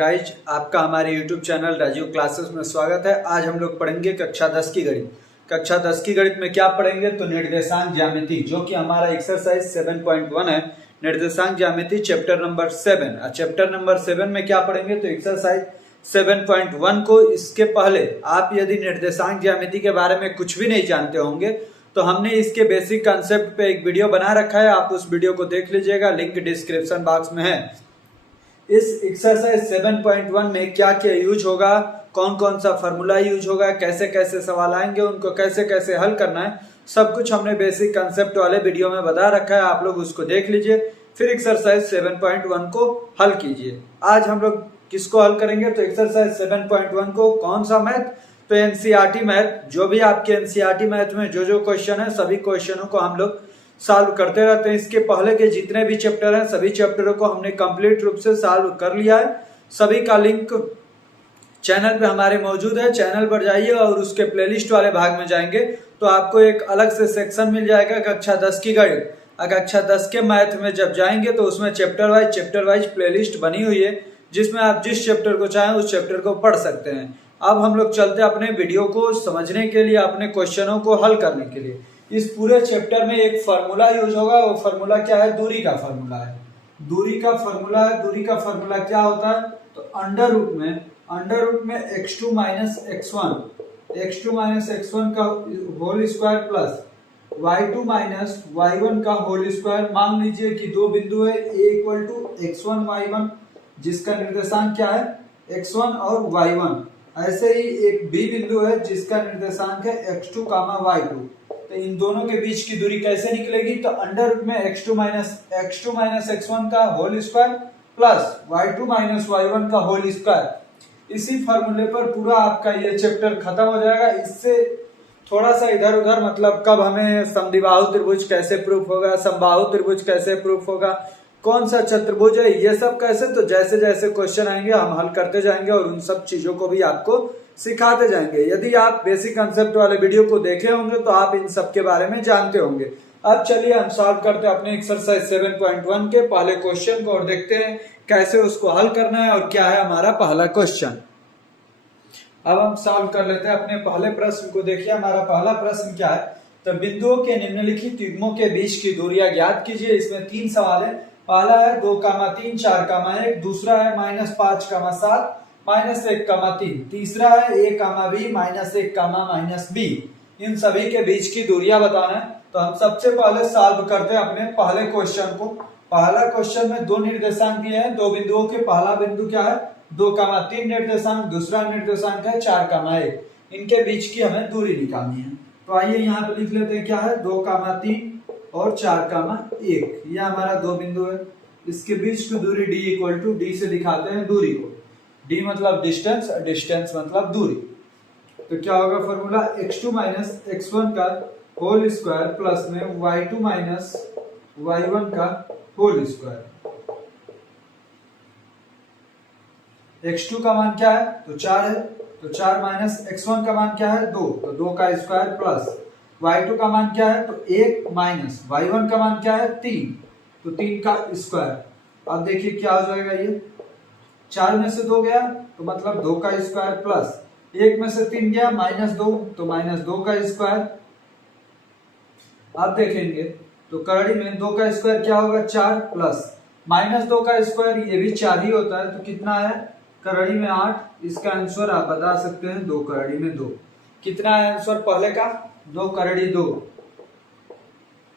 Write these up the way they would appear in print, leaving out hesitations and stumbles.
Guys आपका हमारे YouTube channel Rajiv classes में स्वागत है। आज हम लोग पढ़ेंगे कक्षा 10 की गणित। कक्षा 10 की गणित में क्या पढ़ेंगे तो निर्देशांक ज्यामिति, जो कि हमारा एक्सरसाइज 7.1 है। निर्देशांक ज्यामिति चैप्टर नंबर 7। चैप्टर नंबर 7 में क्या पढ़ेंगे तो एक्सरसाइज 7.1 को। इसके पहले आप यदि निर्देशांक ज्यामिति के बारे में कुछ भी नहीं जानते होंगे तो हमने इसके बेसिक कंसेप्ट पे एक वीडियो बना रखा है, आप उस वीडियो को देख लीजिएगा, लिंक डिस्क्रिप्शन बॉक्स में है। इस एक्सरसाइज 7.1 में क्या क्या यूज होगा, कौन कौन सा फॉर्मूला यूज होगा, कैसे कैसे सवाल आएंगे, उनको कैसे कैसे हल करना है, सब कुछ हमने बेसिक कंसेप्ट वाले वीडियो में बता रखा है। आप लोग उसको देख लीजिए, फिर एक्सरसाइज 7.1 को हल कीजिए। आज हम लोग किसको हल करेंगे तो एक्सरसाइज 7.1 को। कौन सा मैथ तो एनसीईआरटी मैथ, जो भी आपके एनसीईआरटी मैथ में जो क्वेश्चन है सभी क्वेश्चनों को हम लोग सॉल्व करते रहते हैं। इसके पहले के जितने भी चैप्टर हैं सभी चैप्टरों को हमने कंप्लीट रूप से सॉल्व कर लिया है। सभी का लिंक चैनल पे हमारे मौजूद है। चैनल पर जाइए और उसके प्लेलिस्ट वाले भाग में जाएंगे तो आपको एक अलग से सेक्शन मिल जाएगा कक्षा 10 की गणित। कक्षा 10 के मैथ में जब जाएंगे तो उसमें चैप्टर वाइज प्लेलिस्ट बनी हुई है, जिसमें आप जिस चैप्टर को चाहें उस चैप्टर को पढ़ सकते हैं। अब हम लोग चलते हैं अपने वीडियो को समझने के लिए, अपने क्वेश्चनों को हल करने के लिए। इस पूरे चैप्टर में एक फार्मूला यूज होगा। वो फार्मूला क्या है? दूरी का फार्मूला है। दूरी का फार्मूला है। दूरी का फार्मूला क्या होता है तो अंडर रूट में x2 माइनस x1 का whole square plus y2 minus y1 का होल स्क्वायर। मान लीजिए कि दो बिंदु है a equal to x1 y1, जिसका निर्देशांक क्या है x1 और y1। ऐसे ही एक b बिंदु है जिसका निर्देशांक है x2 कामा y2। तो इन दोनों के बीच की दूरी कैसे निकलेगी तो अंडर रूट में x2 माइनस x1 का whole square plus y2 minus y1 का होल स्क्वायर। इसी फॉर्मूले पर पूरा आपका ये चैप्टर खत्म हो जाएगा। इससे थोड़ा सा इधर उधर, मतलब कब हमें समद्विबाहु त्रिभुज कैसे प्रूफ होगा, समबाहु त्रिभुज कैसे प्रूफ होगा, कौन सा चतुर्भुज है, ये सब कैसे, तो जैसे जैसे क्वेश्चन आएंगे हम हल करते जाएंगे और उन सब चीजों को भी आपको सिखाते जाएंगे। यदि आप बेसिक कंसेप्ट वाले वीडियो को देखे होंगे तो आप इन सब के बारे में जानते होंगे। अब चलिए हम सॉल्व करते हैं अपने एक्सरसाइज 7.1 के पहले क्वेश्चन को और देखते हैं कैसे उसको हल करना है और क्या है हमारा पहला क्वेश्चन। अब हम सॉल्व कर लेते हैं अपने पहले प्रश्न को। देखिए हमारा पहला प्रश्न क्या है तो बिंदुओं के निम्नलिखित युग्मों के बीच की दूरियां ज्ञात कीजिए। इसमें 3 सवाल है। पहला है 2,3 4,1, दूसरा है -5, 7 -1, 3, तीसरा है a,b -1, -b। इन सभी के बीच की दूरियां बताना है। तो हम सबसे पहले सॉल्व करते हैं अपने पहले क्वेश्चन को। पहला क्वेश्चन में दो निर्देशांक दिए हैं, दो बिंदुओं के। पहला बिंदु क्या है 2,3 निर्देशांक, दूसरा निर्देशांक है 4,1। इनके बीच की हमें दूरी निकालनी है। तो आइए यहाँ पे लिख लेते हैं क्या है 2,3 और 4,1। ये हमारा दो बिंदु है। इसके बीच की दूरी d इक्वल टू d से दिखाते हैं दूरी को। d मतलब डिस्टेंस, डिस्टेंस मतलब दूरी। तो क्या होगा फॉर्मूला x2 माइनस x1 का होल स्क्वायर प्लस में y2 माइनस y1 का होल स्क्वायर। x2 का मान क्या है तो 4 है, तो 4 माइनस x1 का मान क्या है 2, तो 2 का स्क्वायर प्लस y2 का मान क्या है तो 1 माइनस y1 का मान क्या है 3, तो 3 का स्क्वायर। अब देखिए क्या हो जाएगा, ये 4 में से 2 गया तो मतलब 2 का स्क्वायर प्लस 1 में से 3 गया -2, तो -2 का स्क्वायर। अब देखेंगे तो करड़ी में 2 का स्क्वायर क्या होगा 4 प्लस -2 का स्क्वायर, ये भी 4 ही होता है। तो कितना है करड़ी में 8। इसका आंसर आप बता सकते हैं 2 करड़ी में 2। कितना है आंसर पहले का 2 करड़ी 2।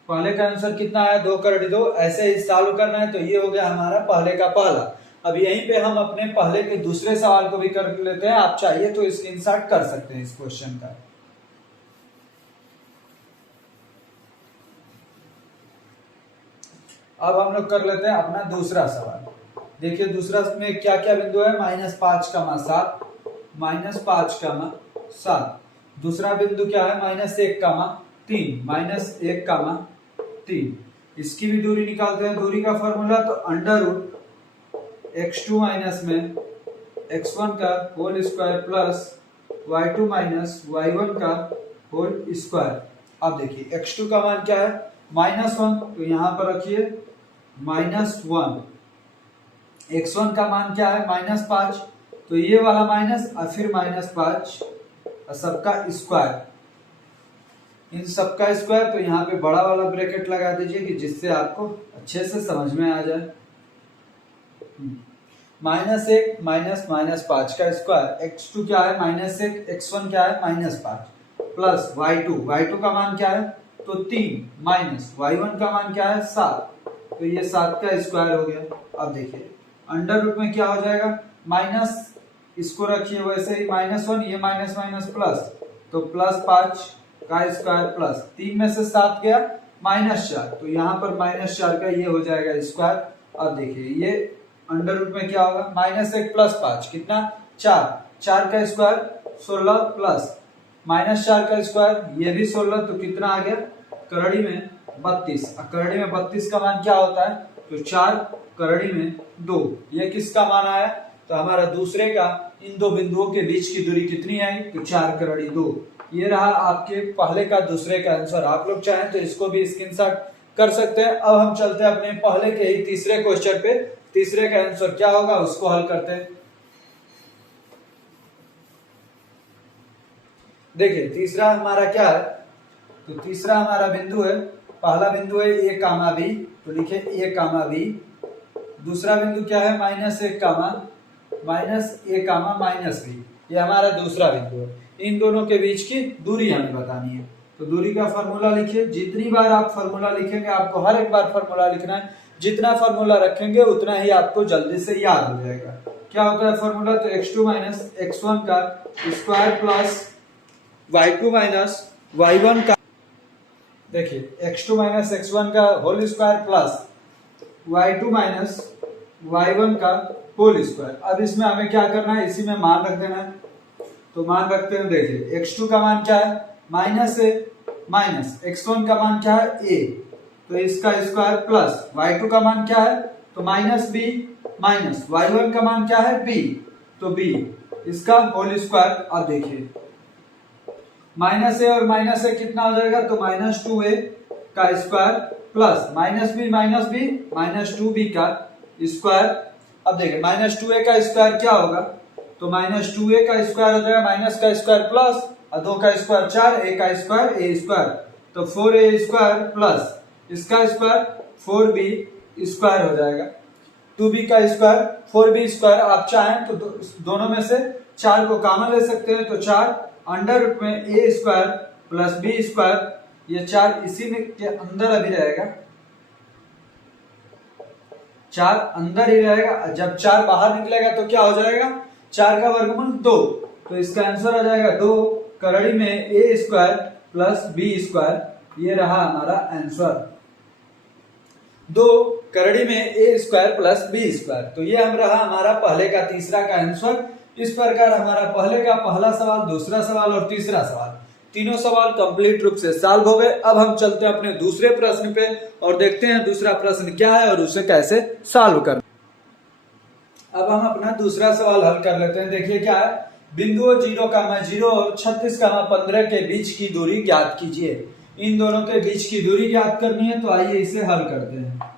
पहले का आंसर कितना है 2 करड़ी 2। ऐसे ही सॉल्व करना है। तो ये हो गया हमारा पहले का पहला। अब यहीं पे हम अपने पहले के दूसरे सवाल को भी कर लेते हैं। आप चाहिए तो स्क्रीनशॉट कर सकते हैं इस क्वेश्चन का। अब हम लोग कर लेते हैं अपना दूसरा सवाल। देखिए दूसरा में क्या क्या बिंदु है -5, 7 -5, 7। दूसरा बिंदु क्या है -1, 3 -1, इसकी भी दूरी निकालते हैं। दूरी का फॉर्मूला तो अंडर रूट x2 माइनस में x1 का whole square plus y2 minus y1 का होल स्क्वायर। अब देखिए x2 का मान क्या है -1, तो यहां पर रखिए -1 x1 का मान क्या है -5, तो ये वाला माइनस और फिर -5 और सबका स्क्वायर, इन सबका स्क्वायर। तो यहाँ पे बड़ा वाला ब्रैकेट लगा दीजिए कि जिससे आपको अच्छे से समझ में आ जाए। -1 माइनस -5 का स्क्वायर, x2 क्या है -1, x1 क्या है -5 प्लस y2 का मान क्या है तो 3 माइनस y1 का मान क्या है 7, तो ये 7 का स्क्वायर हो गया। अब देखिए अंडर रूट में क्या हो जाएगा, माइनस इसको रखिए वैसे ही -1, ये माइनस माइनस प्लस, तो +5 का स्क्वायर प्लस 3 में से 7 गया -4, तो यहाँ पर -4 का ये हो जाएगा स्क्वायर। अब देखिए ये अंडर रूट में क्या होगा, -1 प्लस 5 कितना 4 का स्क्वायर 16 प्लस -4 का स्क्वायर ये भी 16, तो कितना आ गया करड़ी में 32। करड़ी में 32 का मान क्या होता है तो 4 करड़ी में 2, ये किसका मान आया तो हमारा दूसरे का, इन दो बिंदुओं के बीच की दूरी कितनी आई तो 4 करड़ी 2। ये रहा आपके पहले का दूसरे का आंसर। आप लोग चाहें तो इसको भी स्क्रीनशॉट कर सकते हैं। अब हम चलते हैं अपने पहले के ही तीसरे क्वेश्चन पे, तीसरे का आंसर क्या होगा उसको हल करते हैं। देखिए तीसरा हमारा क्या है, तो तीसरा हमारा बिंदु है, पहला बिंदु है a कामा b, तो लिखे a कामा b। दूसरा बिंदु क्या है -1 कामा -a कामा -b, ये हमारा दूसरा बिंदु है। इन दोनों के बीच की दूरी हमें बतानी है, तो दूरी का फॉर्मूला लिखिए। जितनी बार आप फॉर्मूला लिखेंगे आपको हर एक बार फॉर्मूला लिखना है, जितना फॉर्मूला रखेंगे उतना ही आपको जल्दी से याद हो जाएगा। क्या होता है फॉर्मूला, तो x2 माइनस x1 का square plus y2 minus y1 का, देखिए x2 माइनस x1 का whole square plus y2 minus y1 का होल स्क्वायर। अब इसमें हमें क्या करना है, इसी में मान रख देना है, तो मान रखते हैं। देखिए x2 का मान क्या है -a माइनस x1 का मान क्या है a, तो इसका स्क्वायर प्लस y2 का मान क्या है तो -b माइनस y1 का मान क्या है b, तो b इसका होल स्क्वायर। अब देखिए -a और -a कितना हो जाएगा तो -2a का स्क्वायर प्लस -b -2b का स्क्वायर। अब देखिए -2a का स्क्वायर क्या होगा तो -2a का स्क्वायर हो जाएगा माइनस का स्क्वायर प्लस और 2 का स्क्वायर 4, a का स्क्वायर a स्क्वायर, तो 4a स्क्वायर प्लस इसका स्क्वायर 4b स्क्वायर हो जाएगा, 2b का स्क्वायर 4b स्क्वायर। आप चाहें तो दोनों में से 4 को कॉमन ले सकते हैं, तो 4 अंडर रूट में a square plus b square, ये 4 इसी में के अंदर अभी रहेगा, 4 अंदर ही रहेगा। जब 4 बाहर निकलेगा तो क्या हो जाएगा 4 का वर्गमूल 2, तो इसका आंसर आ जाएगा 2 करड़ी में a square plus b square, ये रहा हमारा आंसर 2 करड़ी में a square plus b square. तो ये हम रहा हमारा पहले का तीसरा का आंसर। इस प्रकार हमारा पहले का पहला सवाल, दूसरा सवाल और तीसरा सवाल, तीनों सवाल कंप्लीट रूप से सॉल्व हो गए। अब हम चलते हैं अपने दूसरे प्रश्न पे और देखते हैं दूसरा प्रश्न क्या है और उसे कैसे सॉल्व करना। अब हम अपना दूसरा सवाल हल कर लेते हैं। देखिए क्या है, बिंदुओं 0,0 और 36,15 के बीच की दूरी ज्ञात कीजिए। इन दोनों के बीच की दूरी ज्ञात करनी है, तो आइए इसे हल करते हैं।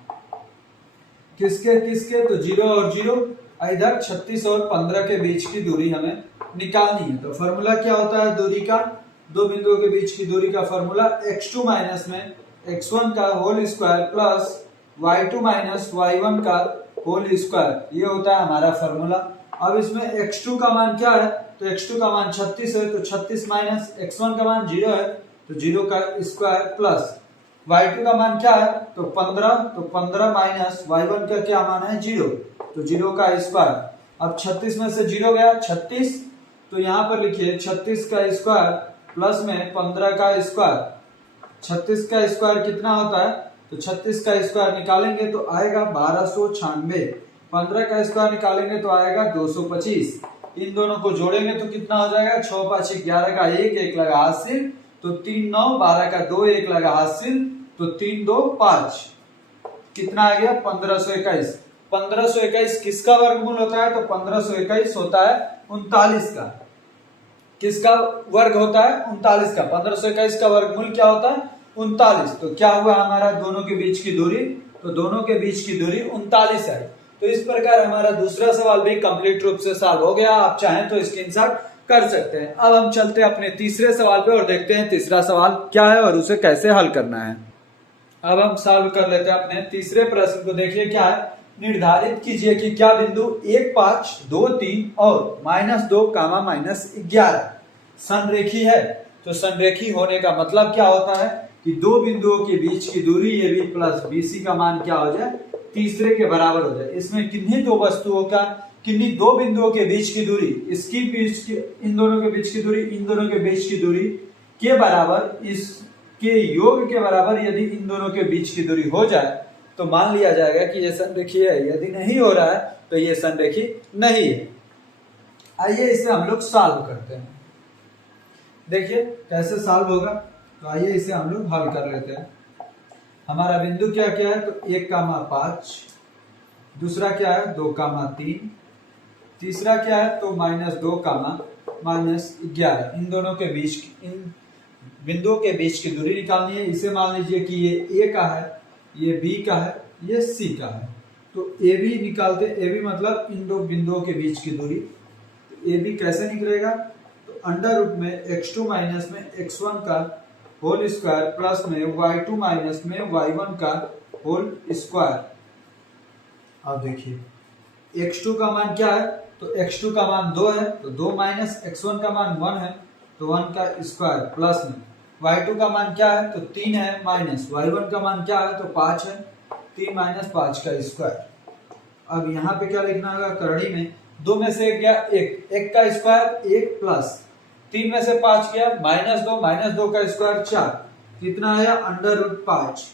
किसके किसके, तो 0 और 0, इधर 36 और 15 के बीच की दूरी हमें निकालनी है। तो फॉर्मूला क्या होता है दूरी का, दो बिंदुओं के बीच की दूरी का फॉर्मूला x2 माइनस में x1 का whole square plus y2 minus y1 का होल स्क्वायर, ये होता है हमारा फॉर्मूला। अब इसमें x2 का मान क्या है, तो x2 का मान 36 है, तो 36 माइनस x1 का मान 0 है, तो 0 का स्क्वायर प्लस y2 का मान क्या है तो 15, तो 15 माइनस y1 का क्या मान है 0, तो 0 का स्क्वायर। अब 36 में से 0 गया 36, तो यहाँ पर लिखिए 36 का स्क्वायर प्लस में 15 का स्क्वायर। 36 का स्क्वायर कितना होता है, तो 36 का स्क्वायर निकालेंगे तो आएगा 1296, 15 का स्क्वायर निकालेंगे तो आएगा 225। इन दोनों को जोड़ेंगे तो कितना हो जाएगा, 6 5 11 का 1, 1 लगा हासिल, तो 3 9, 12 का 2, 1 लगा हासिल, तो 3 2 5, कितना आ गया 1521। 1521 किसका वर्गमूल होता है, तो 1521 होता है 39 का। किसका वर्ग होता है 39 का। 1521 का वर्गमूल क्या होता है 39। तो क्या हुआ हमारा दोनों के बीच की दूरी, तो दोनों के बीच की दूरी 39 है। तो इस प्रकार हमारा दूसरा सवाल भी कंप्लीट रूप से सॉल्व हो गया। आप चाहें तो स्क्रीनशॉट कर सकते हैं। अब हम चलते हैं अपने तीसरे सवाल पे और देखते हैं तीसरा सवाल क्या है और उसे कैसे हल करना है। अब हम सॉल्व कर लेते हैं अपने तीसरे प्रश्न को। देखिए क्या है, निर्धारित कीजिए कि क्या बिंदु 1, 5, 2, 3 और -2, -11 संरेखी है। तो संरेखी होने का मतलब क्या होता है कि दो बिंदुओं के बीच की दूरी ए बी प्लस BC का मान क्या हो जाए, तीसरे के बराबर हो जाए। इसमें किन्हीं दो वस्तुओं का, किन्हीं दो बिंदुओं के बीच की दूरी, इसकी बीच की, इन दोनों के बीच की दूरी, इन दोनों के बीच की दूरी के बराबर, इसके योग के बराबर यदि इन दोनों के बीच की दूरी हो जाए तो मान लिया जाएगा कि ये संरेखी है। यदि नहीं हो रहा है तो ये संरेखी नहीं है। आइए इसे हम लोग सॉल्व करते हैं। देखिए कैसे सॉल्व होगा, तो आइए इसे हम लोग हल कर लेते हैं। हमारा बिंदु क्या क्या है, तो 1, 5, दूसरा क्या है 2, 3, तीसरा क्या है तो -2, -11। इन दोनों के बीच, इन बिंदुओं के बीच की दूरी निकालनी है। इसे मान लीजिए कि ये A का है, ये B का है, ये C का है। तो AB निकालते, AB मतलब इन दो बिंदुओं के बीच की दूरी। तो AB कैसे निकलेगा, तो अंडर रूट में x2 माइनस में x1 का होल स्क्वायर प्लस में y2 माइनस में y1 का होल स्क्वायर। अब देखिए x2 का मान क्या है, तो x2 का मान 2 है, तो 2 माइनस x1 का मान 1 है, तो 1 का स्क्वायर प्लस में y2 का मान क्या है, तो 3 है, माइनस y1 का मान क्या है, तो 5 है, 3 माइनस 5 का स्क्वायर। अब यहाँ पे क्या लिखना होगा, करड़ी में 2 में से 1 गया 1, 1 का स्क्वायर 1 प्लस 3 में से 5 गया -2 का स्क्वायर 4, कितना आया अंडर रूट 5।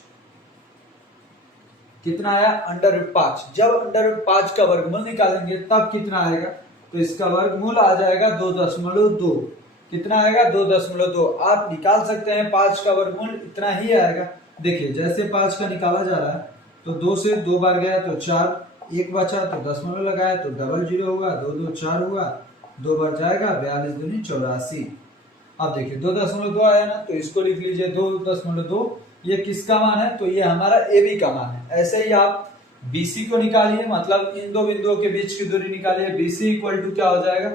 कितना आया अंडर रूट 5। जब अंडर रूट 5 का वर्गमूल निकालेंगे तब कितना आएगा, तो इसका वर्गमूल आ जाएगा 2.2। कितना आएगा 2.2। आप निकाल सकते हैं 5 का वर्गमूल इतना ही आएगा। देखिए जैसे 5 का निकाला जा रहा है तो 2 से 2 बार गया तो 4, 1 बचा तो दशमलव लगाया तो डबल 0 होगा, 2 2 4 हुआ, 2 बार जाएगा 42 दूनी 84। अब देखिए 2.2 आया ना, तो इसको लिख लीजिए 2.2। ये किसका मान है, तो ये हमारा AB का मान है। ऐसे ही आप BC को निकालिए, मतलब इन दो बिंदुओं के बीच की दूरी निकालिए। BC इक्वल टू क्या हो जाएगा,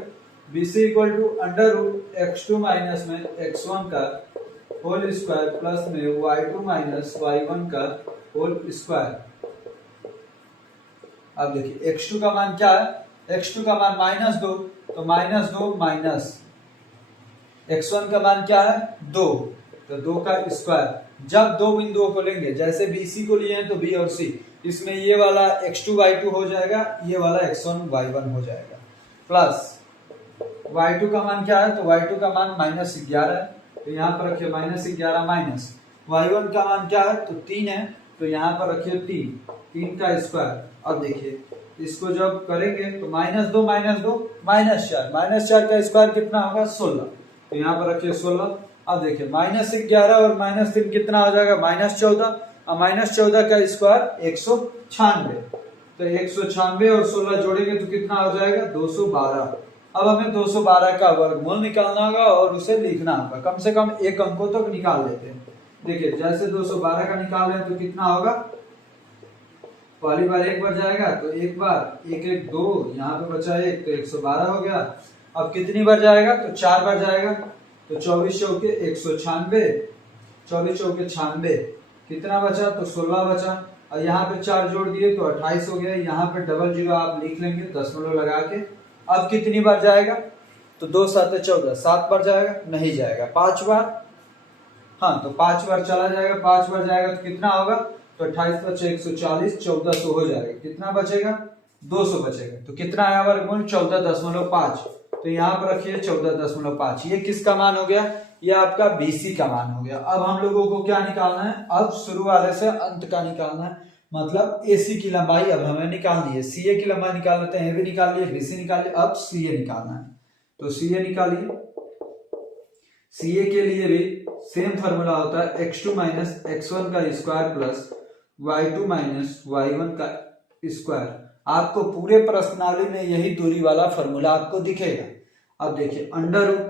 BC equal to under root x2 minus में x1 का होल स्क्वायर प्लस में y2 माइनस y1 का होल स्क्वायर। अब देखिए x2 का मान क्या है, x2 का मान -2, तो -2 माइनस x1 का मान क्या है 2, तो 2 का स्क्वायर। जब दो बिंदुओं को लेंगे, जैसे BC को लिए हैं तो B और C, इसमें ये वाला x2 y2 हो जाएगा, ये वाला x1 y1 हो जाएगा, प्लस y2 का मान क्या है, तो y2 का मान -11 है, तो यहाँ पर रखिए -11 माइनस y1 का मान क्या है, तो 3 है, तो यहाँ पर रखिए 3 का स्क्वायर। अब देखिए इसको जब करेंगे तो -2 -4 का स्क्वायर कितना होगा 16, तो यहाँ पर रखिए 16। अब देखिए -11 और -3 कितना हो जाएगा -14, और -14 का स्क्वायर 196, तो 196 और 16 जोड़ेंगे तो कितना हो जाएगा 212। अब हमें 212 का वर्गमूल निकालना होगा और उसे लिखना होगा। कम से कम एक अंकों तक निकाल लेते हैं। देखिए जैसे 212 का निकाल रहे हैं तो कितना होगा, पहली बार 1 बार जाएगा तो 1 बार, 1 1 2, यहाँ पे बचा 1, तो 112 हो गया। अब कितनी बार जाएगा, तो 4 बार जाएगा, तो 24 चौके 196, 24 चौके 96, कितना बचा, तो 16 बचा, और यहाँ पे 4 जोड़ दिए तो 28 हो गया। यहाँ पे डबल 0 आप लिख लेंगे दशमलव लगा के। अब कितनी बार जाएगा, तो 2 7 14, 7 बार जाएगा, नहीं जाएगा, 5 बार, हाँ तो 5 बार चला जाएगा, 5 बार जाएगा तो कितना होगा, तो 28 बचे 140, 1400 हो जाएगा। कितना बचेगा, 200 बचेगा। तो कितना आया वर्गमूल 14.5, तो यहाँ पर रखिए 14.5। ये किसका मान हो गया, ये आपका BC का मान हो गया। अब हम लोगों को क्या निकालना है, अब शुरू वाले से अंत का निकालना है, मतलब AC की लंबाई अब हमें निकालनी है। CA की लंबाई निकाल लेते हैं, AB निकाल लिए, BC निकाल लिए, अब CA निकालना है। तो CA निकालिए। CA के लिए भी सेम फॉर्मूला होता है x2 माइनस x1 का square plus y2 minus y1 का स्क्वायर। आपको पूरे प्रश्नावली में यही दूरी वाला फॉर्मूला आपको दिखेगा। अब देखिए under root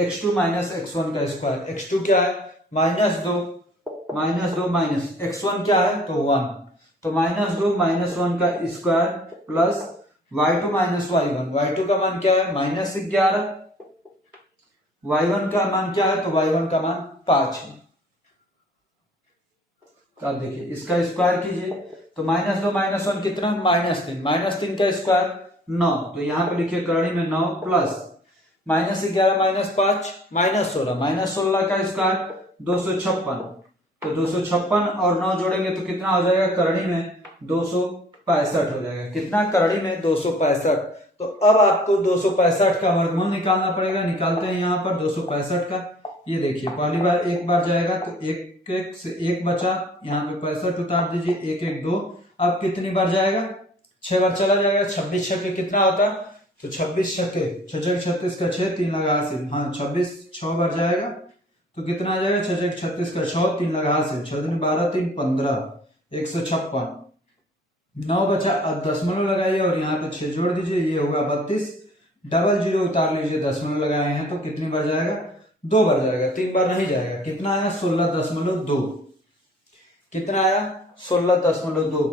x2 minus x1 का स्क्वायर, x2 क्या है -2 माइनस x1 क्या है तो 1, तो -2 का square plus y2 minus y1, y2 का मान क्या है -11, y1 का मान क्या है तो y1 का मान 5 है। तो आप देखिए इसका स्क्वायर कीजिए तो -2 -1 कितना -3, -3 का स्क्वायर 9, तो यहाँ पे लिखिए करणी में 9 प्लस -11 -5 -16, -16 का स्क्वायर 256, तो 256 और 9 जोड़ेंगे तो कितना हो जाएगा करणी में 265 हो जाएगा। कितना करणी में 265। तो अब आपको 265 का वर्गमूल निकालना पड़ेगा। निकालते हैं यहाँ पर 265 का। ये देखिए पहली बार एक बार जाएगा तो एक से एक बचा, यहाँ पे 65 उतार दीजिए, 1 1 2। अब कितनी बार जाएगा 6 बार चला जाएगा। 26 छक्के कितना होता तो 26 छक्के 6 36 का 6 3 लगा हासिल, हाँ 26 6 बार जाएगा तो कितना आ जाएगा 6 36 का 6 3 लगा हासिल, 6 दूनी 12 3 15 156, 9 बचा। अब दशमलव लगाइए और यहाँ पे 6 जोड़ दीजिए, ये होगा 32। डबल जीरो उतार लीजिए, दशमलव लगाए हैं तो कितनी बार जाएगा 2 बार जाएगा, 3 बार नहीं जाएगा। कितना आया 16.2, कितना आया 16.2,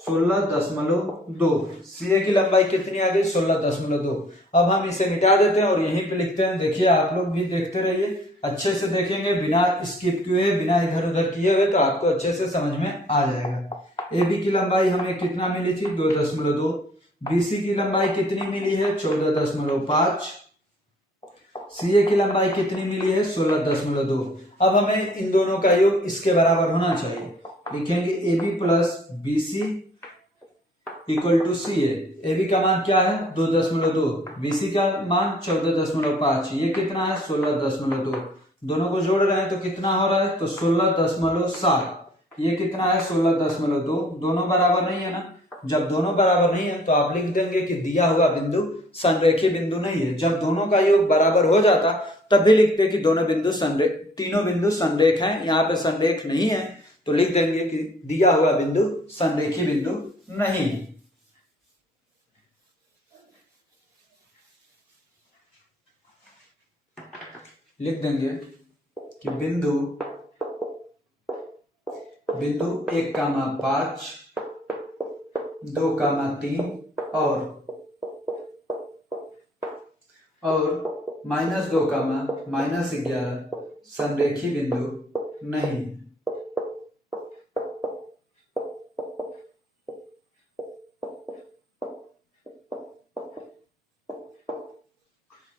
16.2। सीए की लंबाई कितनी आ गई 16.2। अब हम इसे मिटा देते हैं और यहीं पे लिखते हैं। देखिए आप लोग भी देखते रहिए, अच्छे से देखेंगे बिना स्किप किए बिना इधर उधर किए हुए, तो आपको अच्छे से समझ में आ जाएगा। ए बी की लंबाई हमें कितना मिली थी 2.2, बीसी की लंबाई कितनी मिली है 14.5, सीए की लंबाई कितनी मिली है 16.2। अब हमें इन दोनों का योग इसके बराबर होना चाहिए। लिखेंगे A B plus B C equal to C A B का मान क्या है 2.2, बीसी का मान 14.5, ये कितना है 16.2। दोनों को जोड़ रहे हैं तो कितना हो रहा है तो 16.7, ये कितना है 16.2। दोनों बराबर नहीं है ना, जब दोनों बराबर नहीं है तो आप लिख देंगे कि दिया हुआ बिंदु संरेखीय बिंदु नहीं है। जब दोनों का योग बराबर हो जाता तब भी लिखते कि दोनों बिंदु तीनों बिंदु संरेख हैं। यहाँ पे संरेख नहीं है तो लिख देंगे कि दिया हुआ बिंदु संरेखीय बिंदु नहीं है। लिख देंगे कि बिंदु 1,5, 2,3 और -2, संरेखीय बिंदु नहीं है।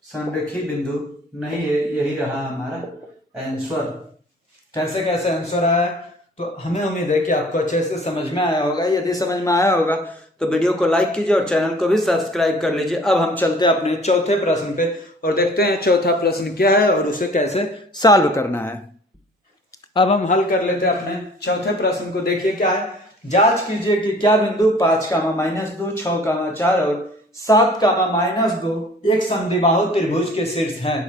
संरेखीय बिंदु नहीं है, यही रहा हमारा आंसर। कैसे कैसे आंसर आया तो हमें उम्मीद है कि आपको अच्छे से समझ में आया होगा। यदि समझ में आया होगा तो वीडियो को लाइक कीजिए और चैनल को भी सब्सक्राइब कर लीजिए। अब हम चलते हैं अपने चौथे प्रश्न पे और देखते हैं चौथा प्रश्न क्या है और उसे कैसे सॉल्व करना है। अब हम हल कर लेते हैं अपने चौथे प्रश्न को। देखिए क्या है, जांच कीजिए कि क्या बिंदु 5, -2, 6, 4 और 7, -2 एक समद्विबाहु त्रिभुज के शीर्ष हैं।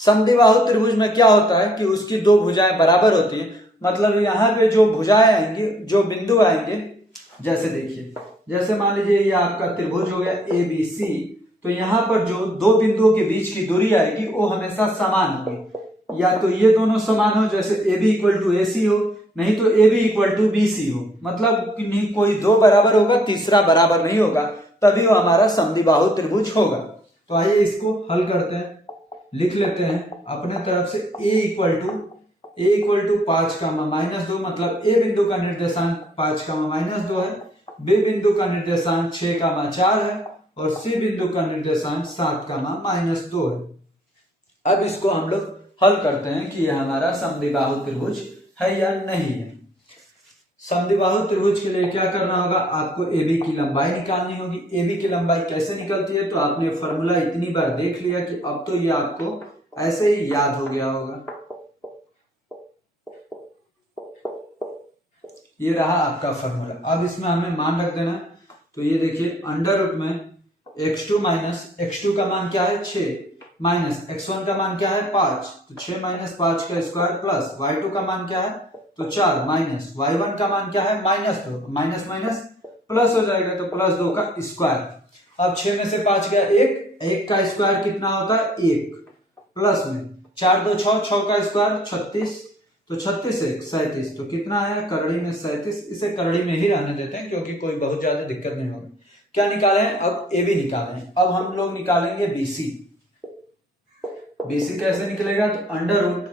समद्विबाहु त्रिभुज में क्या होता है कि उसकी दो भुजाएं बराबर होती है। मतलब यहाँ पे जो भुजाएं आएंगी, जो बिंदु आएंगे, जैसे देखिए, जैसे मान लीजिए ये आपका त्रिभुज हो गया ABC, तो यहाँ पर जो दो बिंदुओं के बीच की दूरी आएगी वो हमेशा समान होगी। या तो ये दोनों समान हो, जैसे AB = AC हो, नहीं तो AB = BC हो। मतलब नहीं कोई दो बराबर होगा, तीसरा बराबर नहीं होगा, तभी वो हमारा समद्विबाहु त्रिभुज होगा। तो आइए इसको हल करते हैं। लिख लेते हैं अपने तरफ से A = 5, -2, मतलब A बिंदु का निर्देशांक 5, -2 है, B बिंदु का निर्देशांक 6, 4 है और C बिंदु का निर्देशांक 7, -2 है। अब इसको हम लोग हल करते हैं कि यह हमारा समद्विबाहु त्रिभुज है या नहीं है। समद्विबाहु त्रिभुज के लिए क्या करना होगा, आपको AB की लंबाई निकालनी होगी। AB की लंबाई कैसे निकलती है तो आपने फॉर्मूला इतनी बार देख लिया कि अब तो ये आपको ऐसे ही याद हो गया होगा। ये रहा आपका फॉर्मूला। अब इसमें हमें मान रख देना। तो ये देखिए अंडर रूट में x2 x2 का मान क्या है 6, माइनस x1 का मान क्या है 5, तो 6 - 5 का स्क्वायर प्लस y2 का मान क्या है तो 4, माइनस y1 का मान क्या है -2, माइनस माइनस प्लस हो जाएगा तो +2 का स्क्वायर। अब 6 में से 5 गया 1 का स्क्वायर कितना होता है 1, प्लस में 4 2 6 का स्क्वायर 36, तो 36 एक 37, तो कितना आया करड़ी में 37। इसे करड़ी में ही रहने देते हैं क्योंकि कोई बहुत ज्यादा दिक्कत नहीं होगी। क्या निकाले हैं अब? ए बी निकाले हैं। अब हम लोग निकालेंगे बीसी। बीसी कैसे निकलेगा? तो अंडर रूट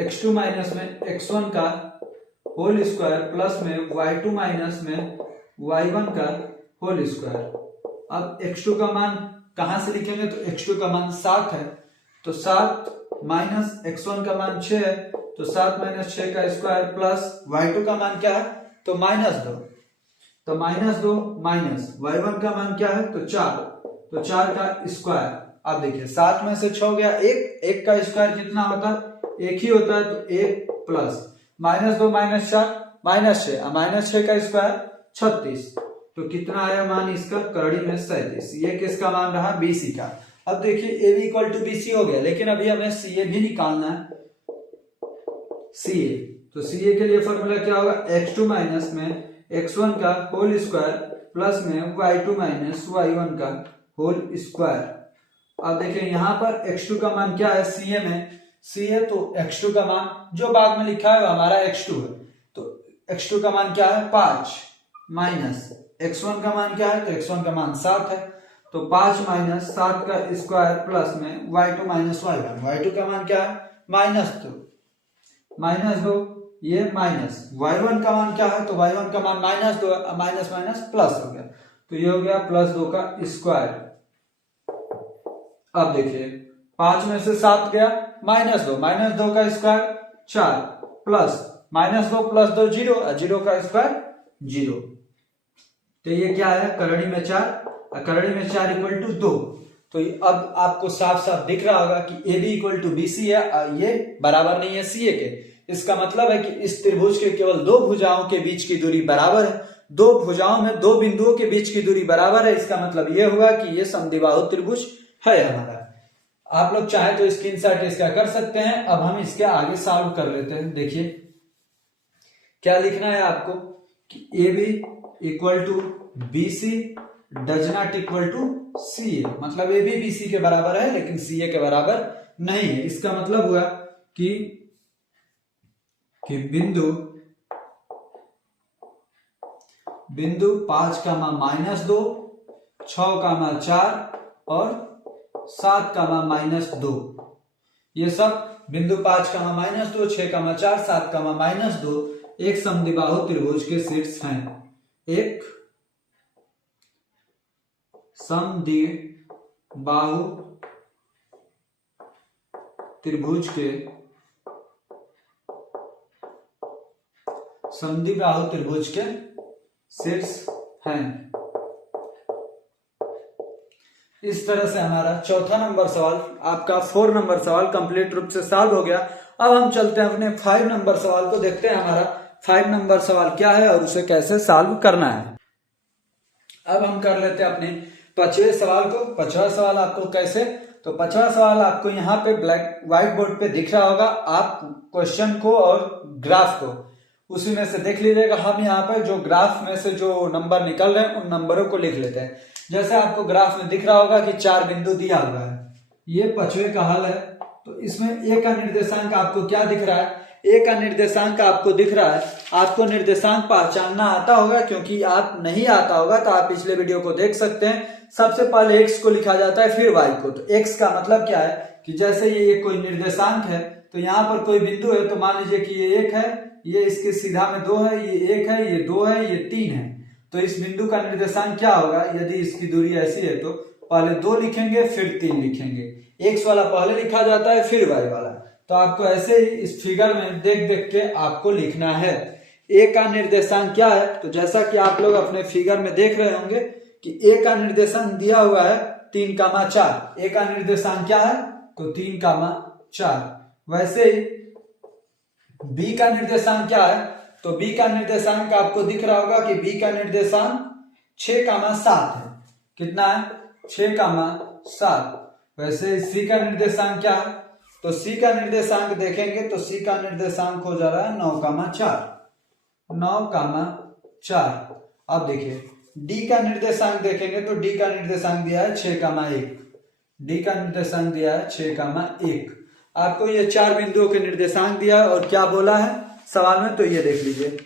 x2 माइनस में x1 का होल स्क्वायर प्लस में y2 माइनस में y1 का होल स्क्वायर। अब x2 का मान कहां से लिखेंगे? तो x2 का मान 7 है, तो 7 माइनस x1 का मान 6 है, तो 7 माइनस 6 का स्क्वायर प्लस y2 का मान क्या है? तो -2, तो -2 माइनस y1 का मान क्या है? तो 4, तो 4 का स्क्वायर। अब देखिए 7 में से 6 गया 1, 1 का स्क्वायर कितना होता है? 1 ही होता है, तो 1 प्लस -2 माइनस 4 -6, -6 का स्क्वायर 36, तो कितना आया मान इसका? करड़ी में 37। ये किसका मान रहा? बीसी का। अब देखिए A B equal to BC हो गया, लेकिन अभी हमें सी ए भी निकालना है। सी ए, तो सी ए के लिए फॉर्मूला क्या होगा? x2 माइनस में x1 का होल स्क्वायर प्लस में y2 माइनस y1 का होल स्क्वायर। अब देखिए यहाँ पर x2 का मान क्या है? सी ए में सी है, तो x2 का मान जो बाद में लिखा है वो हमारा x2 है, तो x2 का मान क्या है? 5 माइनस x1 का मान क्या है? तो x1 का मान 7 है, तो 5 माइनस 7 का स्क्वायर प्लस में y2 माइनस y1। y2 का मान क्या है? -2, ये माइनस y1 का मान क्या है? तो y1 का मान -2, माइनस माइनस प्लस हो गया, तो ये हो गया +2 का स्क्वायर। अब देखिए 5 में से 7 गया, -2 का स्क्वायर 4 प्लस -2 प्लस 2 0, 0 का स्क्वायर 0, तो ये क्या है? करड़ी में 4, करड़ी में 4 इक्वल टू 2। तो अब आपको साफ साफ दिख रहा होगा कि A B equal to B C है, ये बराबर नहीं है सी ए के। इसका मतलब है कि इस त्रिभुज के केवल दो भुजाओं के बीच की दूरी बराबर है, दो भुजाओं में दो बिंदुओं के बीच की दूरी बराबर है। इसका मतलब यह हुआ कि यह समद्विबाहु त्रिभुज है हमारा। आप लोग चाहे तो स्क्रीनशॉट इसका कर सकते हैं। अब हम इसके आगे सॉल्व कर लेते हैं। देखिए क्या लिखना है आपको कि A B equal to B C does not equal to C A, मतलब ए बी बी सी के बराबर है लेकिन सी ए के बराबर नहीं है। इसका मतलब हुआ कि बिंदु 5 का मान -2, 6 का मान 4 और 7 का मान -2, ये सब बिंदु 5 का मान -2, 6 का मान 4, 7 का मान -2 एक समद्विबाहु त्रिभुज के शीर्ष हैं। एक समद्विबाहु त्रिभुज के शीर्ष हैं। इस तरह से हमारा चौथा नंबर सवाल, आपका 4 नंबर सवाल कंप्लीट रूप से सॉल्व हो गया। अब हम चलते हैं अपने 5 नंबर सवाल को, देखते हैं हमारा 5 नंबर सवाल क्या है और उसे कैसे सॉल्व करना है। अब हम कर लेते हैं अपने 5वें सवाल को। 5वां सवाल आपको कैसे, तो 5वां सवाल आपको यहाँ पे व्हाइट बोर्ड पे दिख रहा होगा। आप क्वेश्चन को और ग्राफ को उसी में से देख लीजिएगा। हम यहाँ पे जो ग्राफ में से जो नंबर निकल रहे हैं उन नंबरों को लिख लेते हैं। जैसे आपको ग्राफ में दिख रहा होगा कि 4 बिंदु दिया हुआ है, ये 5वें का हल है। तो इसमें ए का निर्देशांक आपको क्या दिख रहा है? ए का निर्देशांक आपको दिख रहा है। आपको निर्देशांक पहचानना आता होगा, क्योंकि आप नहीं आता होगा तो आप पिछले वीडियो को देख सकते हैं। सबसे पहले एक्स को लिखा जाता है फिर वाई को। तो एक्स का मतलब क्या है कि जैसे ये कोई निर्देशांक है तो यहाँ पर कोई बिंदु है, तो मान लीजिए कि ये 1 है, ये इसके सीधा में 2 है, ये 1 है, ये 2 है, ये 3 है। तो इस बिंदु का निर्देशांक क्या होगा? यदि इसकी दूरी ऐसी है तो पहले 2 लिखेंगे फिर 3 लिखेंगे। एक्स वाला पहले लिखा जाता है फिर वाई वाला। तो आपको ऐसे ही इस फिगर में देख देख के आपको लिखना है। ए का निर्देशांक क्या है? तो जैसा कि आप लोग अपने फिगर में देख रहे होंगे कि ए का निर्देशांक दिया हुआ है 3,4। ए का निर्देशांक क्या है? तो 3,4। वैसे ही बी का निर्देशांक क्या है? तो बी का निर्देशांक आपको दिख रहा होगा कि बी का निर्देशांक 6,7 है। कितना है? 6,7। वैसे सी का निर्देशांक क्या है? तो सी का निर्देशांक देखेंगे तो सी का निर्देशांक हो जा रहा है 9,4। 9,4। अब देखिए डी का निर्देशांक देखेंगे तो डी का निर्देशांक दिया है 6,1। डी का निर्देशांक दिया है 6,1। आपको ये 4 बिंदुओं के निर्देशांक दिया है और क्या बोला है सवाल में, तो ये देख लीजिए।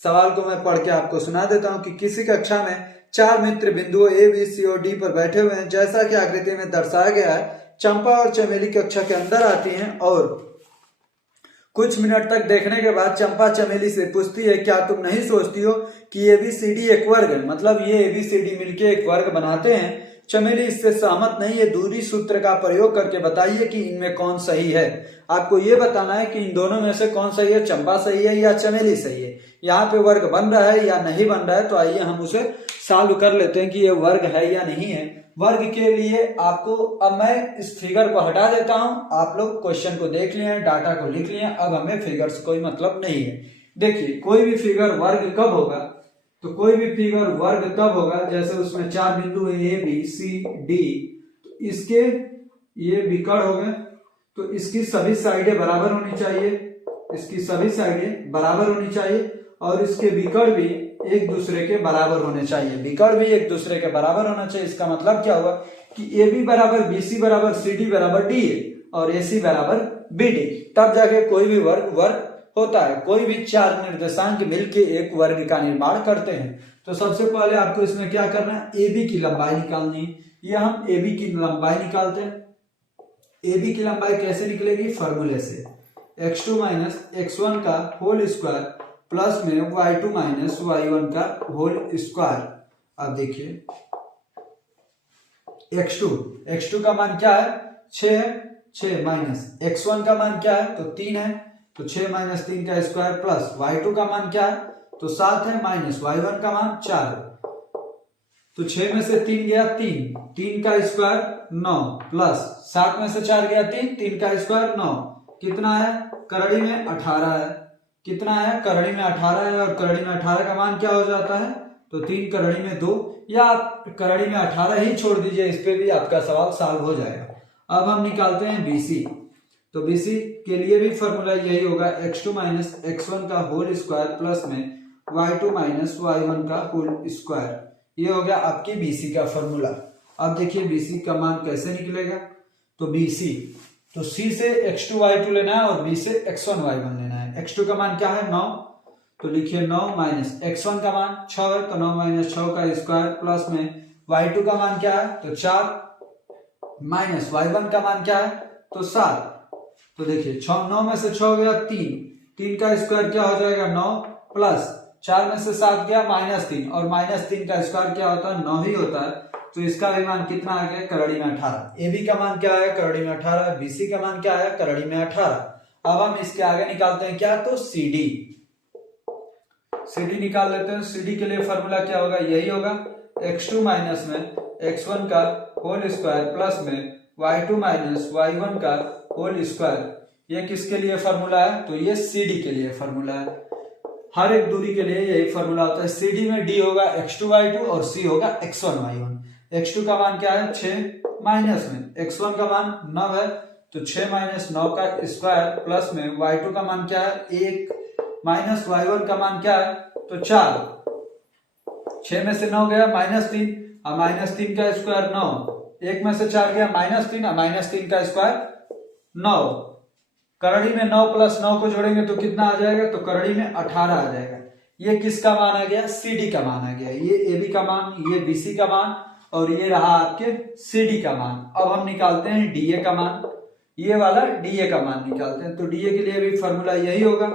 सवाल को मैं पढ़ के आपको सुना देता हूं कि किसी कक्षा में 4 मित्र बिंदुओं ए बी सी और डी पर बैठे हुए हैं, जैसा कि आकृति में दर्शाया गया है। चंपा और चमेली कक्षा के अंदर आती हैं और कुछ मिनट तक देखने के बाद चंपा चमेली से पूछती है, क्या तुम नहीं सोचती हो कि एबीसीडी एक वर्ग है, मतलब ये एबीसीडी मिलके एक वर्ग बनाते हैं। चमेली इससे सहमत नहीं है, दूरी सूत्र का प्रयोग करके बताइए कि इनमें कौन सही है। आपको ये बताना है कि इन दोनों में से कौन सही है, चंपा सही है या चमेली सही है। यहाँ पे वर्ग बन रहा है या नहीं बन रहा है, तो आइए हम उसे सॉल्व कर लेते हैं कि ये वर्ग है या नहीं है। वर्ग के लिए आपको, अब मैं इस फिगर को हटा देता हूं, आप लोग क्वेश्चन को देख लिए, डाटा को लिख लिए, अब हमें फिगर से कोई मतलब नहीं है। देखिए कोई भी फिगर वर्ग कब होगा, तो कोई भी फिगर वर्ग तब होगा जैसे उसमें 4 बिंदु है ए बी सी डी, तो इसके ये विकर्ण हो गए, तो इसकी सभी साइडें बराबर होनी चाहिए, इसकी सभी साइडें बराबर होनी चाहिए और इसके विकर्ण भी एक दूसरे के बराबर होने चाहिए, विकर्ण भी एक दूसरे के बराबर होना चाहिए। इसका मतलब क्या हुआ कि ए बी बराबर बी सी बराबर सी डी बराबर डी ए और ए सी बराबर बी डी, तब जाके कोई भी वर्ग होता है। कोई भी 4 निर्देशांक मिलके एक वर्ग का निर्माण करते हैं। तो सबसे पहले आपको इसमें क्या करना है, ए बी की लंबाई निकालनी है। ये हम ए बी की लंबाई निकालते हैं। ए बी की लंबाई कैसे निकलेगी, फॉर्मूले से x2 माइनस x1 का होल स्क्वायर प्लस में y2 माइनस y1 का होल स्क्वायर। अब देखिए x2 का मान क्या है, 6 है, 6 माइनस x1 का मान क्या है, तो 3 है, तो 6 माइनस 3 का स्क्वायर प्लस y2 का मान क्या है, तो 7 है, माइनस y1 का मान 4 है, तो 6 में से 3 गया 3 का स्क्वायर 9 प्लस 7 में से 4 गया 3 का स्क्वायर 9, कितना है, करड़ी में 18 है, कितना है, करड़ी में 18 है और करड़ी में 18 का मान क्या हो जाता है, तो 3 करड़ी में 2, या आप करड़ी में 18 ही छोड़ दीजिए, इस पे भी आपका सवाल सॉल्व हो जाएगा। अब हम निकालते हैं बीसी, तो बीसी के लिए भी फॉर्मूला यही होगा, x2 माइनस x1 का होल स्क्वायर प्लस में y2 माइनस y1 का होल स्क्वायर। ये हो गया आपकी बीसी का फॉर्मूला। अब देखिए बीसी का मान कैसे निकलेगा, तो बीसी, तो सी से x2 y2 लेना है और बी से x1 y1 लेना है। x2 का मान क्या है 9, तो लिखिए 9 माइनस x1 का मान 6 है, तो 9 माइनस 6 का स्क्वायर प्लस में y2 का मान क्या है, तो 4 माइनस y1 का मान क्या है, तो 7। तो देखिए 9 में से 6 गया 3 का स्क्वायर क्या हो जाएगा 9 प्लस 4 में से 7 गया -3 और -3 का स्क्वायर क्या होता है 9 ही होता है, तो इसका भी मान कितना आ गया, करड़ी में 18। ए बी का मान क्या है, करड़ी में 18, बीसी का मान क्या है, करड़ी में 18। अब हम इसके आगे निकालते हैं क्या, तो सी डी निकाल लेते हैं। सी डी के लिए फॉर्मूला क्या होगा, यही होगा, x2 माइनस में x1 का होल स्क्वायर प्लस में y2 माइनस y1 का होल स्क्वायर। ये किसके लिए फॉर्मूला है, तो ये सी डी के लिए फॉर्मूला है। हर एक दूरी के लिए यही फॉर्मूला होता है। सी डी में डी होगा x2 y2 और सी होगा x1 y1। x2 का मान क्या है 6 माइनस में x1 का मान 9 है, तो 6 माइनस 9 का स्क्वायर प्लस में y2 का मान क्या है 1 माइनस y1 का मान क्या है, तो 4। 6 में से 9 गया -3 और -3 का स्क्वायर 9, 1 में से 4 गया -3 और -3 का स्क्वायर 9। करड़ी में 9 प्लस 9 को जोड़ेंगे तो कितना आ जाएगा, तो करड़ी में 18 आ जाएगा। ये किसका मान आ गया, CD का मान आ गया। ये AB का मान, ये BC का मान और ये रहा आपके CD का मान। अब हम निकालते हैं DA का मान, ये वाला DA का मान निकालते हैं। तो DA के लिए भी फॉर्मूला यही होगा,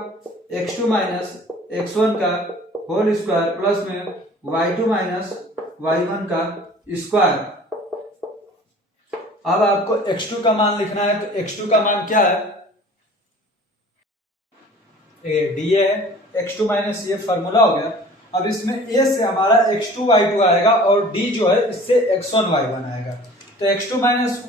x2 माइनस x1 का होल स्क्वायर प्लस में y2 माइनस y1 का स्क्वायर। अब आपको x2 का मान लिखना है, तो x2 का मान क्या है, DA है, x2 माइनस ये फॉर्मूला हो गया। अब इसमें A से हमारा x2 y2 आएगा और D जो है इससे x1 y1 आएगा। तो x2 माइनस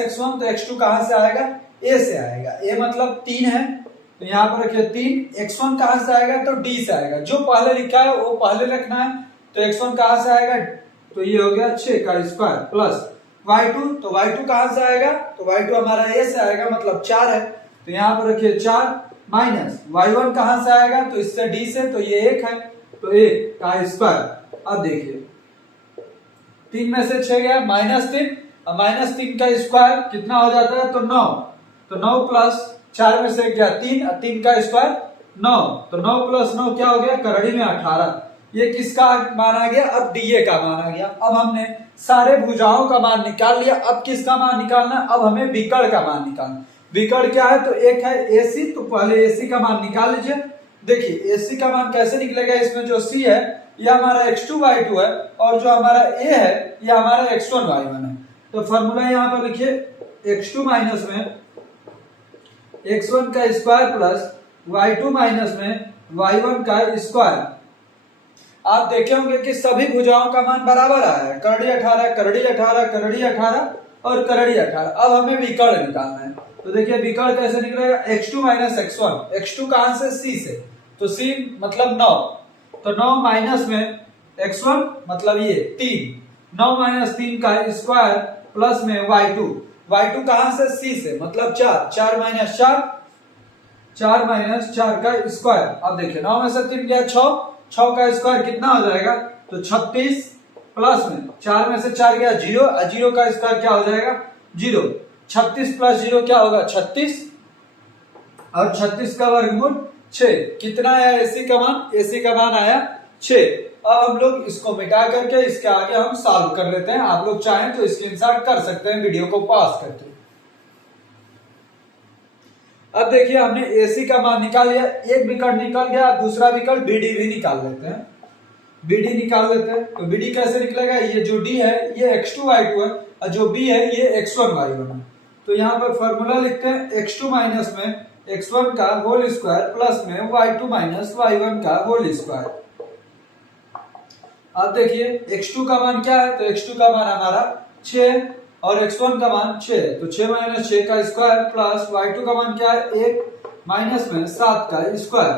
x1, तो x2 कहां से आएगा, A से आएगा। A मतलब 3 है, तो यहाँ पर रखिए 3। x1 कहां से आएगा, तो D से आएगा। जो पहले लिखा है वो पहले रखना है। तो x1 कहां से आएगा, तो ये हो गया 6 का स्क्वायर प्लस y2, तो y2 कहां से आएगा, तो y2 हमारा A से आएगा, मतलब 4 है, तो यहाँ पर रखिए 4 माइनस y1 कहां से आएगा, तो इससे D से, तो ये 1 है, तो 1 का स्क्वायर। अब देखिए 3 में से 6 गया -3 अब -3 का स्क्वायर कितना हो जाता है, तो 9। तो 9 प्लस 4 में से क्या 3, 3 का स्क्वायर 9। तो 9 प्लस 9 क्या हो गया, करड़ी में 18। ये किसका मान आ गया, अब डीए का मान आ गया। अब हमने सारे भुजाओं का मान निकाल लिया। अब किसका मान निकालना है, अब हमें विकर्ण का मान निकालना। विकर्ण क्या है, तो एक है एसी, तो पहले एसी का मान निकाल लीजिए। देखिए एसी का मान कैसे निकलेगा, इसमें जो सी है ये हमारा x2y2 है और जो हमारा a है ये हमारा x1y1 है। तो फॉर्मूला यहाँ पर लिखिए x2 माइनस में x1 का स्क्वायर प्लस y2 माइनस में y1 का स्क्वायर। आप देखे होंगे कि सभी भुजाओं का मान बराबर आया है, करड़ी 18, करड़ी 18, करड़ी 18 और करड़ी 18। अब हमें विकर्ण निकालना है। तो देखिए विकर्ण कैसे निकलेगा, x2 माइनस x1। x2 कहां से, c से, तो c मतलब 9। तो 9 माइनस में x1 मतलब ये 3, 9 माइनस 3 का स्क्वायर प्लस में y2। y2 कहां से, c से मतलब 4, 4 माइनस 4, 4 माइनस 4 का स्क्वायर। अब देखिए 9 में से 3 गया 6, 6 का स्क्वायर कितना हो जाएगा, तो 36 प्लस में 4 में से 4 गया 0, 0 का स्क्वायर क्या हो जाएगा 0। 36 प्लस 0 क्या होगा 36 और 36 का वर्गमूल 6। कितना आया एसी का मान, एसी का मान आया 6। अब हम लोग इसको मिटा करके इसके आगे हम सॉल्व कर लेते हैं। आप लोग चाहें तो स्क्रीनशॉट कर सकते हैं वीडियो को पॉज करके। अब देखिए हमने एसी का मान निकाल लिया, एक विकर्ण निकल गया। अब दूसरा विकर्ण बीडी भी निकाल लेते हैं, बीडी निकाल लेते हैं। तो बीडी कैसे निकलेगा, ये जो डी है ये x2y2 है और जो बी है ये x1y1 है। तो यहाँ पर फॉर्मूला लिखते हैं x2 माइनस में x1 का होल स्क्वायर प्लस में y2 माइनस y1 का होल स्क्वायर। अब देखिए x2 का मान क्या है, तो x2 का मान हमारा 6 और x1 का मान 6 है। तो 6 माइनस 6 का स्क्वायर प्लस y2 का मान क्या है 1 माइनस में 7 का स्क्वायर।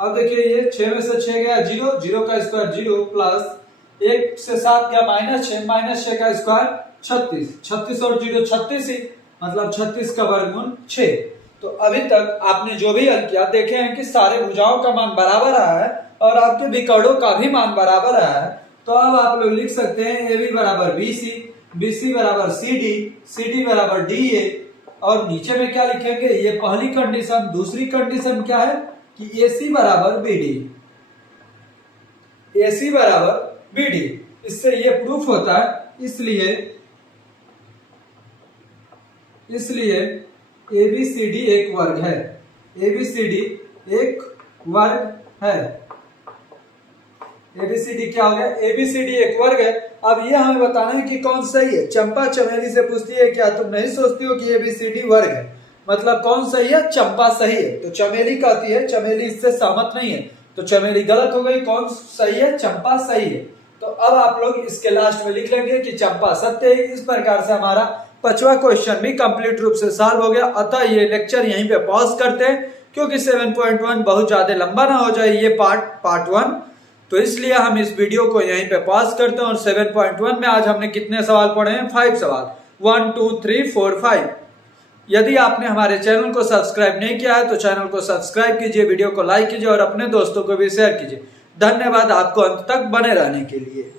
अब देखिए ये 6 में से 6 गया 0, 0 का स्क्वायर 0 प्लस 1 से 7 गया -6, -6 का स्क्वायर 36, 36 और 0 36 ही, मतलब 36 का वर्गमूल 6। तो अभी तक आपने जो भी हल किया देखे हैं कि सारे भुजाओं का मान बराबर आया है और आपके विकर्णों का भी मान बराबर आया है। तो अब आप लोग लिख सकते हैं ए बी बराबर बी सी, बी सी बराबर सी डी, सी डी बराबर डी ए। और नीचे में क्या लिखेंगे, ये पहली कंडीशन। दूसरी कंडीशन क्या है कि ए सी बराबर बी डी, ए सी बराबर बी डी। इससे ये प्रूफ होता है, इसलिए ABCD एक वर्ग है, ABCD एक वर्ग है। ABCD क्या हो गया, ABCD एक वर्ग है। अब ये हमें बताना है कि कौन सही है। चंपा चमेली से पूछती है क्या तुम नहीं सोचती हो कि ABCD वर्ग है, मतलब कौन सही है, चंपा सही है। तो चमेली कहती है चमेली इससे सहमत नहीं है, तो चमेली गलत हो गई। कौन सही है, चंपा सही है। तो अब आप लोग इसके लास्ट में लिख लेंगे कि चंपा सत्य है। इस प्रकार से हमारा 5वां क्वेश्चन भी कंप्लीट रूप से सॉल्व हो गया। अतः ये लेक्चर यहीं पे पॉज करते हैं क्योंकि 7.1 बहुत ज्यादा लंबा ना हो जाए ये पार्ट 1। तो इसलिए हम इस वीडियो को यहीं पे पॉज करते हैं। और 7.1 में आज हमने कितने सवाल पढ़े हैं, 5 सवाल, 1 2 3 4 5। यदि आपने हमारे चैनल को सब्सक्राइब नहीं किया है तो चैनल को सब्सक्राइब कीजिए, वीडियो को लाइक कीजिए और अपने दोस्तों को भी शेयर कीजिए। धन्यवाद आपको अंत तक बने रहने के लिए।